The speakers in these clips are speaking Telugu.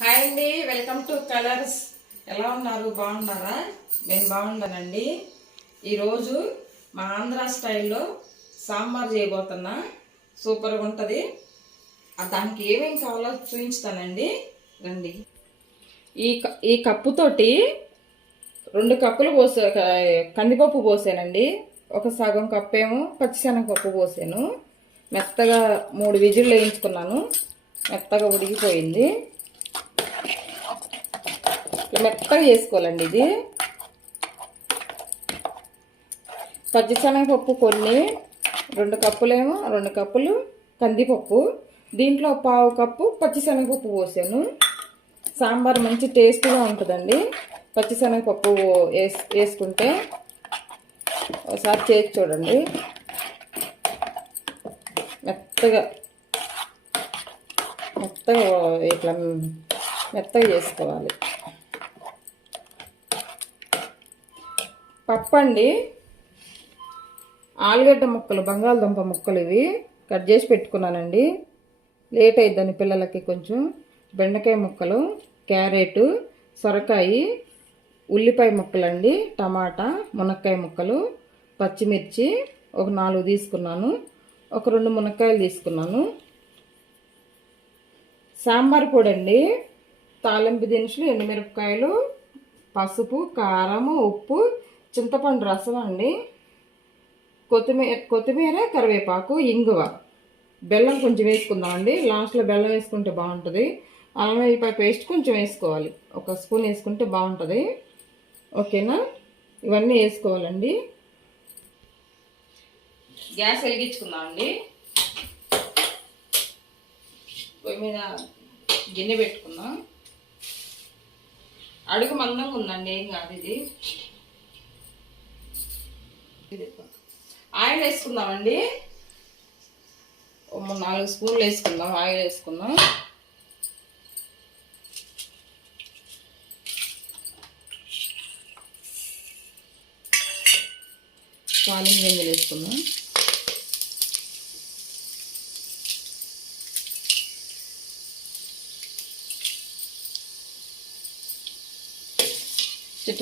హాయ్ అండి, వెల్కమ్ టు కలర్స్. ఎలా ఉన్నారు? బాగున్నారా? నేను బాగున్నానండి. ఈరోజు మా ఆంధ్ర స్టైల్లో సాంబార్ చేయబోతున్నా. సూపర్గా ఉంటుంది. దానికి ఏమేమి కావాలో చూపించుతానండి, రండి. ఈ కప్పుతోటి 2 కప్పులు కందిపప్పు పోసానండి. ఒక సగం కప్పేమో పచ్చిశనగపప్పు పోసాను. మెత్తగా 3 విజిల్లు వేయించుకున్నాను. మెత్తగా ఉడికిపోయింది. మెత్తగా చేసుకోవాలండి ఇది. పచ్చిశనగపప్పు కొన్ని 2 కప్పులేమో 2 కప్పులు కందిపప్పు, దీంట్లో 1/2 కప్పు పచ్చిశనగపప్పు పోసాను. సాంబార్ మంచి టేస్ట్గా ఉంటుందండి పచ్చిశనగపప్పు వేసుకుంటే. ఒకసారి చేసి చూడండి. మెత్తగా ఇట్లా మెత్తగా చేసుకోవాలి. పప్పు అండి, ఆలుగడ్డ ముక్కలు, బంగాళదుంప ముక్కలు ఇవి కట్ చేసి పెట్టుకున్నానండి. లేట్ అయిద్దని పిల్లలకి కొంచెం. బెండకాయ ముక్కలు, క్యారెట్, సొరకాయ, ఉల్లిపాయ ముక్కలండి, టమాటా, మునక్కాయ ముక్కలు, పచ్చిమిర్చి ఒక 4 తీసుకున్నాను. ఒక 2 మునక్కాయలు తీసుకున్నాను. సాంబార్ పొడి అండి, తాలింపు దినుసులు, ఎండుమిరపకాయలు, పసుపు, కారం, ఉప్పు, చింతపండు రసం అండి, కొత్తిమీర, కరివేపాకు, ఇంగువ, బెల్లం కొంచెం వేసుకుందాం అండి. లాస్ట్లో బెల్లం వేసుకుంటే బాగుంటుంది. అల్లం వెల్లిపాయ పేస్ట్ కొంచెం వేసుకోవాలి. 1 స్పూన్ వేసుకుంటే బాగుంటుంది. ఓకేనా? ఇవన్నీ వేసుకోవాలండి. గ్యాస్ వెలిగించుకుందాం అండి. పొయ్యి మీద గిన్నె పెట్టుకుందాం. అడుగు మందంగా ఉందండి, ఏం కాదు ఇది. ఆయిల్ వేసుకుందామండి. 4 స్పూన్లు వేసుకుందాం. ఆయిల్ వేసుకుందాం. తాలింపు గింజలు వేసుకుందాం.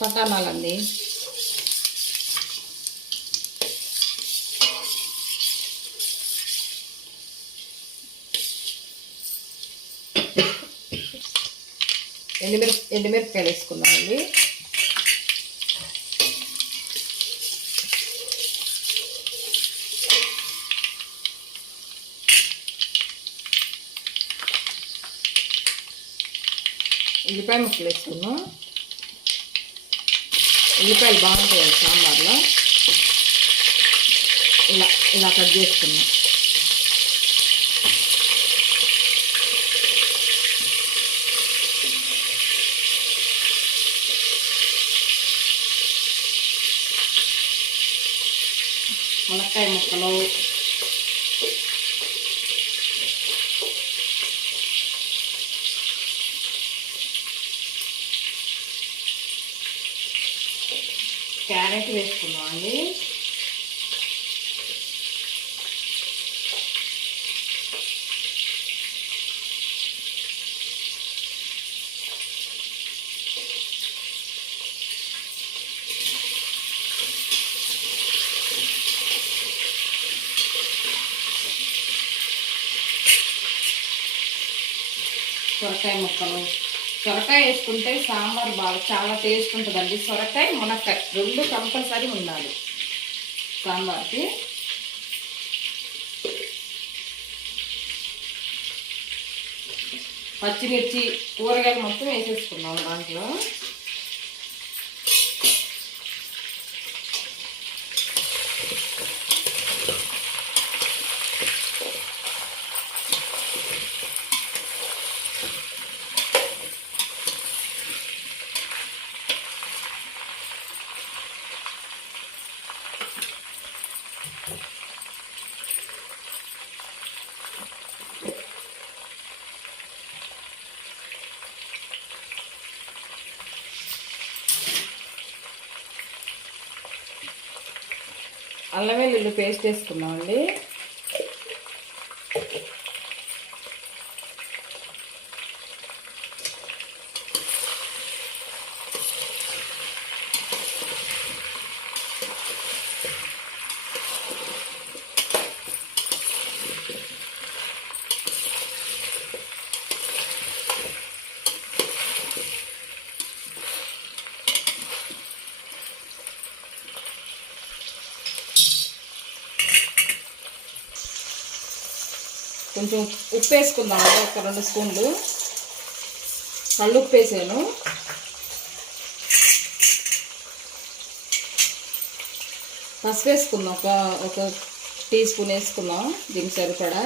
పటానాలండి. ఎండుమిరపకాయలు వేసుకున్నామండి. ఉల్లిపాయ ముక్కలు వేసుకున్నాం. ఉల్లిపాయలు బాగుంటాయి సాంబార్లో. ఇలా కట్ చేసుకున్నాం. మునక్కాయ ముక్కలు, క్యారెట్ వేసుకున్నాం అండి. సొరకాయ ముక్కలు. సొరకాయ వేసుకుంటే సాంబార్ చాలా టేస్ట్ ఉంటుందండి. సొరకాయ, మునక్కాయ 2 కంపల్సరీ ఉండాలి సాంబార్కి. పచ్చిమిర్చి, కూరగాయలు మొత్తం వేసేసుకున్నాం దాంట్లో. అల్లం వెల్లుల్లి పేస్ట్ వేసుకున్నామండి. కొంచెం ఉప్పు వేసుకుందాం, ఒక 2 స్పూన్లు కళ్ళు ఉప్పు వేసాను. పసుపు వేసుకుందాం, ఒక టీ స్పూన్ వేసుకుందాం దీనికి సరిపడా.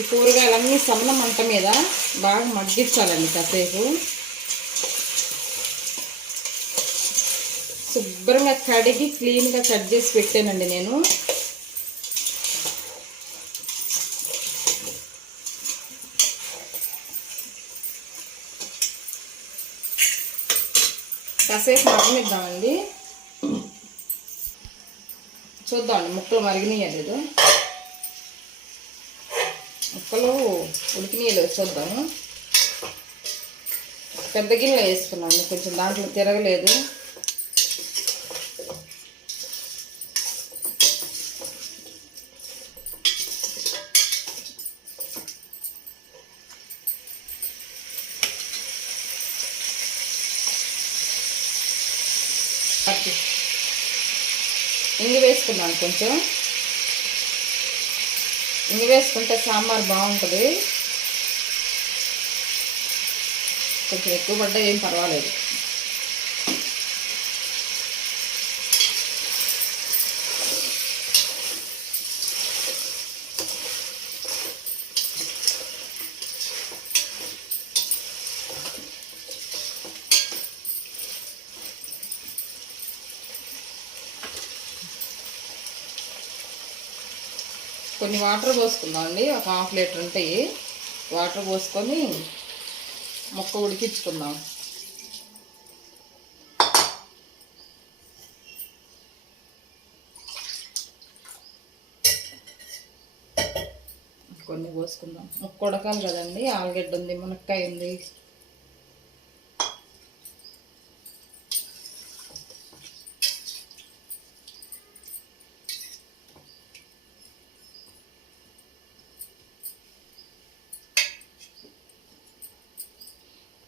ఈ కూరగాయలన్నీ సన్న మంట మీద బాగా మగ్గించాలండి కాసేపు. శుభ్రంగా కడిగి క్లీన్గా కట్ చేసి పెట్టానండి నేను. కాసేపు మగ్గనిద్దామండి. చూద్దామండి ముక్కలు మరిగినాయలేదు, ముక్కలు ఉడికినాయలేదు చూద్దాము. పెద్ద గిన్నెలో వేసుకున్నాను, కొంచెం దాంట్లో తిరగలేదు. ఇంగు వేసుకున్నాను, కొంచెం ఇంగు వేసుకుంటే సాంబార్ బాగుంటుంది. కొంచెం ఎక్కువ పడ్డా ఏం పర్వాలేదు. కొన్ని వాటర్ పోసుకుందాం అండి, ఒక 1/2 లీటర్ ఉంటాయి. వాటర్ పోసుకొని ముక్క ఉడికించుకుందాం. కొన్ని పోసుకుందాం, ముక్క ఉడకాలి కదండి. ఆలుగడ్డ ఉంది, మునక్కాయ ఉంది.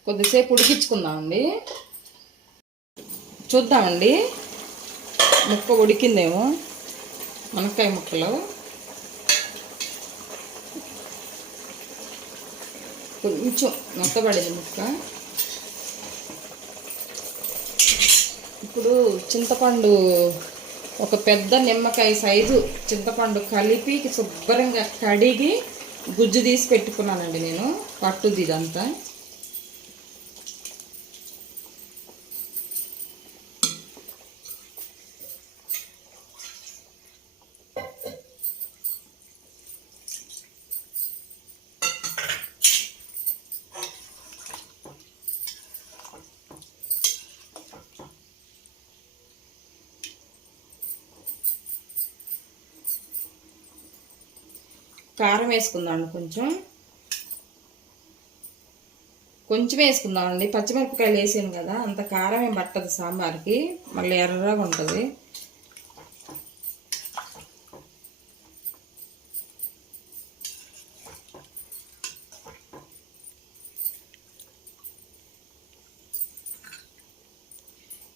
కొద్దిసేపు ఉడికించుకుందామండి, చూద్దామండి ముక్క ఉడికిందేమో. మునక్కాయ ముక్కలు కొంచెం మెత్తబడింది ముక్క. ఇప్పుడు చింతపండు, ఒక పెద్ద నిమ్మకాయ సైజు చింతపండు కలిపి శుభ్రంగా కడిగి గుజ్జు తీసి పెట్టుకున్నానండి నేను. పట్టుది ఇదంతా. కారం వేసుకుందాం, కొంచెం వేసుకుందామండి. పచ్చిమిరపకాయలు వేసాను కదా, అంత కారం ఏం పట్టదు సాంబార్కి, మళ్ళీ ఎర్రగా ఉంటుంది.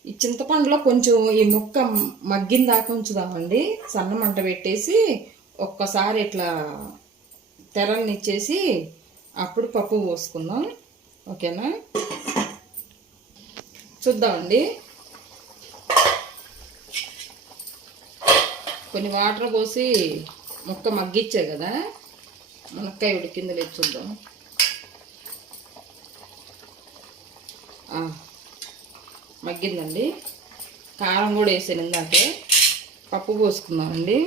ఈ చింతపండులో కొంచెం ఈ ముక్క మగ్గిన దాకా ఉంచుదామండి. సన్న మంట పెట్టేసి ఒక్కసారి ఇట్లా తెరనిచ్చేసి అప్పుడు పప్పు పోసుకుందాం. ఓకేనా, చూద్దామండి. కొన్ని వాటర్ పోసి ముక్క మగ్గిచ్చే కదా, మునక్కాయ ఉడికిందో లేదు చూద్దాం. మగ్గిందండి. కారం కూడా వేసాను ఇందాకే. పప్పు పోసుకుందామండి.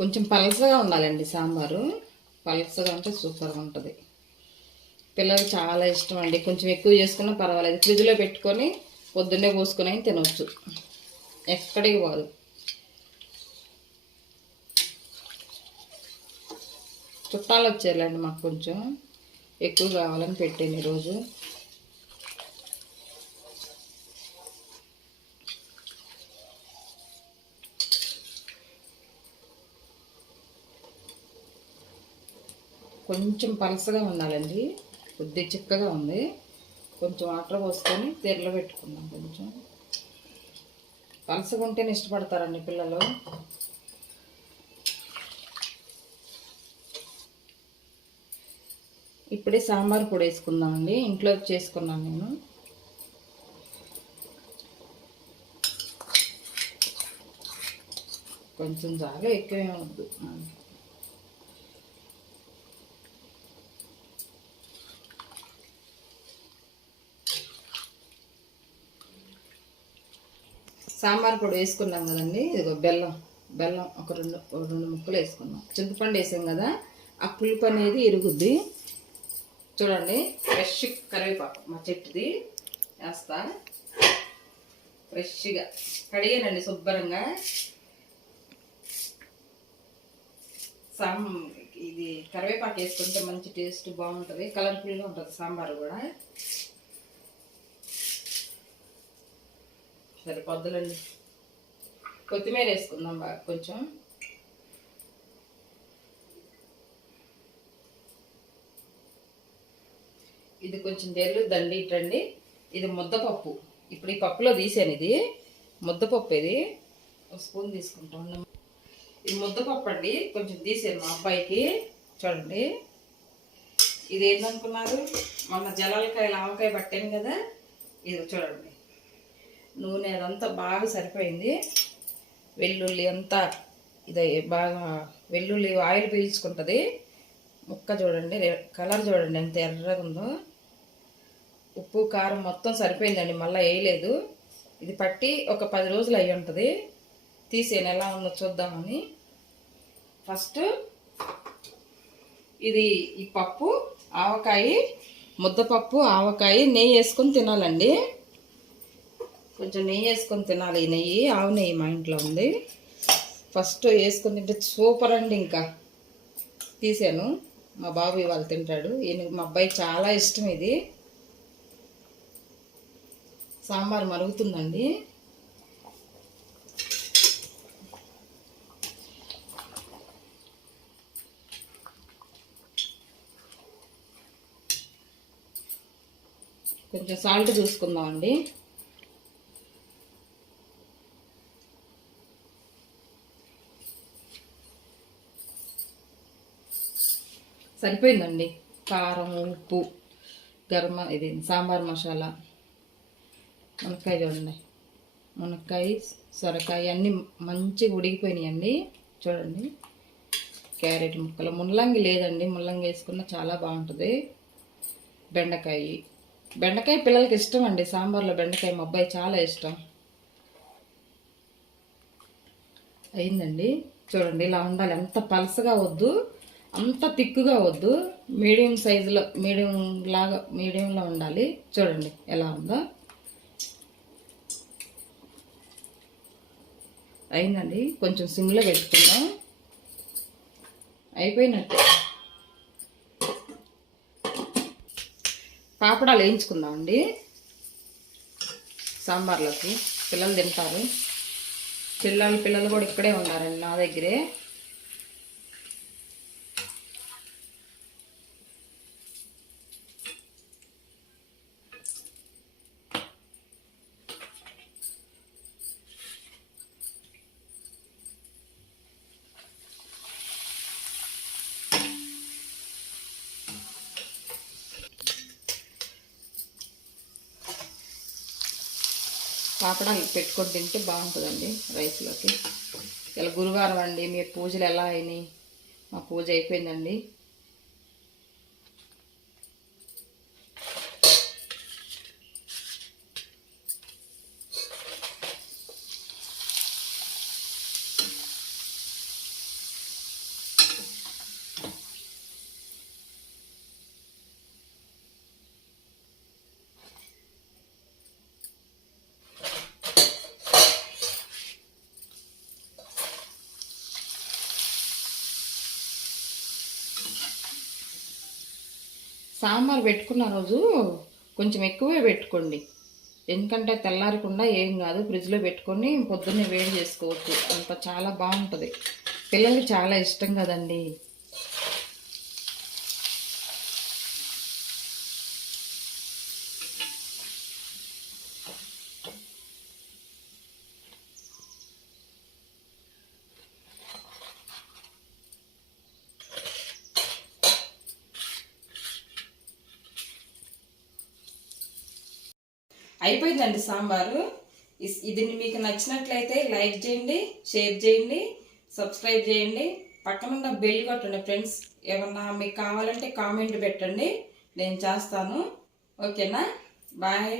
కొంచెం పలసగా ఉండాలండి సాంబారు. పలసగా ఉంటే సూపర్గా ఉంటుంది. పిల్లలు చాలా ఇష్టం అండి. కొంచెం ఎక్కువ చేసుకున్నా పర్వాలేదు, ఫ్రిడ్జ్లో పెట్టుకొని పొద్దున్నే పోసుకొని తినవచ్చు, ఎక్కడికి పోదు. చుట్టాలు వచ్చారులేండి, మాకు కొంచెం ఎక్కువ కావాలని పెట్టాను ఈరోజు. కొంచెం పలసగా ఉండాలండి, కొద్ది చిక్కగా ఉంది. కొంచెం వాటర్ పోసుకొని తెరలో పెట్టుకుందాం. కొంచెం పలసగా ఉంటేనే ఇష్టపడతారండి పిల్లలు. ఇప్పుడే సాంబార్ పొడి వేసుకుందామండి, ఇంట్లో చేసుకున్నాను నేను. కొంచెం చాలా ఎక్కువే వద్దు. సాంబార్ పొడి వేసుకున్నాం కదండి. ఇదిగో బెల్లం ఒక రెండు ముక్కలు వేసుకున్నాం. చింతపండు వేసాం కదా, ఆ పులుపు అనేది ఇరుగుద్ది. చూడండి, ఫ్రెష్ కరివేపాకు మా చెట్టుది వేస్తా. ఫ్రెష్గా కడిగానండి శుభ్రంగా. ఇది కరివేపాకు వేసుకుంటే మంచి టేస్ట్ బాగుంటుంది, కలర్ఫుల్గా ఉంటుంది సాంబారు కూడా. సరిపోద్దులండి. కొత్తిమీర వేసుకుందాం బాగా కొంచెం. ఇది కొంచెం తెల్లుద్దండి ఇటండి. ఇది ముద్దపప్పు, ఇప్పుడు ఈ పప్పులో తీసాను. ఇది ముద్దపప్పు, ఇది ఒక స్పూన్ తీసుకుంటాం. ఇది ముద్దపప్పు అండి, కొంచెం తీసాను మా అబ్బాయికి. చూడండి, ఇది ఏంటనుకున్నారు, మొన్న జలాలకాయలు ఆవకాయ పట్టాను కదా, ఇది చూడండి. నూనె అదంతా బాగా సరిపోయింది. వెల్లుల్లి అంతా ఇది బాగా వెల్లుల్లి ఆయిల్ పీల్చుకుంటుంది. ముక్క చూడండి, కలర్ చూడండి ఎంత ఎర్రగా ఉందో. ఉప్పు కారం మొత్తం సరిపోయిందండి, మళ్ళీ వేయలేదు. ఇది పట్టి ఒక 10 రోజులు అయ్యి ఉంటుంది. తీసేను ఎలా ఉందో చూద్దామని. ఫస్ట్ ఇది ఈ పప్పు ఆవకాయ, ముద్దపప్పు ఆవకాయ నెయ్యి వేసుకొని తినాలండి. కొంచెం నెయ్యి వేసుకొని తినాలి. ఈ నెయ్యి ఆవు నెయ్యి మా ఇంట్లో ఉంది. ఫస్ట్ వేసుకొని తింటే సూపర్ అండి. ఇంకా తీసాను, మా బాబు ఇవాళ తింటాడు. మా అబ్బాయికి చాలా ఇష్టం ఇది. సాంబార్ మరుగుతుందండి. కొంచెం సాల్ట్ చూసుకుందామండి. సరిపోయిందండి. కారం, ఉప్పు, ఇది సాంబార్ మసాలా, మునక్కాయ చూడండి, మునక్కాయ సొరకాయ అన్నీ మంచిగా ఉడికిపోయినాయండి. చూడండి, క్యారెట్ ముక్కలు, ముల్లంగి లేదండి, ముల్లంగి వేసుకున్న చాలా బాగుంటుంది. బెండకాయ పిల్లలకి ఇష్టం అండి. సాంబార్లో బెండకాయ మా అబ్బాయి చాలా ఇష్టం. అయిందండి. చూడండి, ఇలా ఉండాలి. అంత పలసగా వద్దు, అంత తిక్కుగా వద్దు, మీడియం సైజులో, మీడియంలో ఉండాలి. చూడండి ఎలా ఉందో. అయిందండి. కొంచెం సిమ్లో పెట్టుకుందాం. అయిపోయినట్టు. పాపడాలు వేయించుకుందామండి సాంబార్లోకి. పిల్లలు తింటారు. పిల్లలు కూడా ఇక్కడే ఉన్నారండి నా దగ్గరే. పాపడాలు పెట్టుకొని తింటే బాగుంటుందండి రైస్లోకి. ఇలా గురువారం అండి. మీ పూజలు ఎలా అయినాయి? మా పూజ అయిపోయిందండి. సాంబార్ పెట్టుకున్న రోజు కొంచెం ఎక్కువే పెట్టుకోండి, ఎందుకంటే తెల్లారకుండా ఏం కాదు. ఫ్రిడ్జ్లో పెట్టుకొని పొద్దున్నే వేడి చేసుకోవచ్చు. అంత చాలా బాగుంటుంది. పిల్లలకి చాలా ఇష్టం కదండి. అయిపోయిందండి సాంబారు. ఇది మీకు నచ్చినట్లయితే లైక్ చేయండి, షేర్ చేయండి, సబ్స్క్రైబ్ చేయండి, పక్కనున్న బెల్ కొట్టండి ఫ్రెండ్స్. ఏమన్నా మీకు కావాలంటే కామెంట్ పెట్టండి, నేను చేస్తాను. ఓకేనా? బాయ్.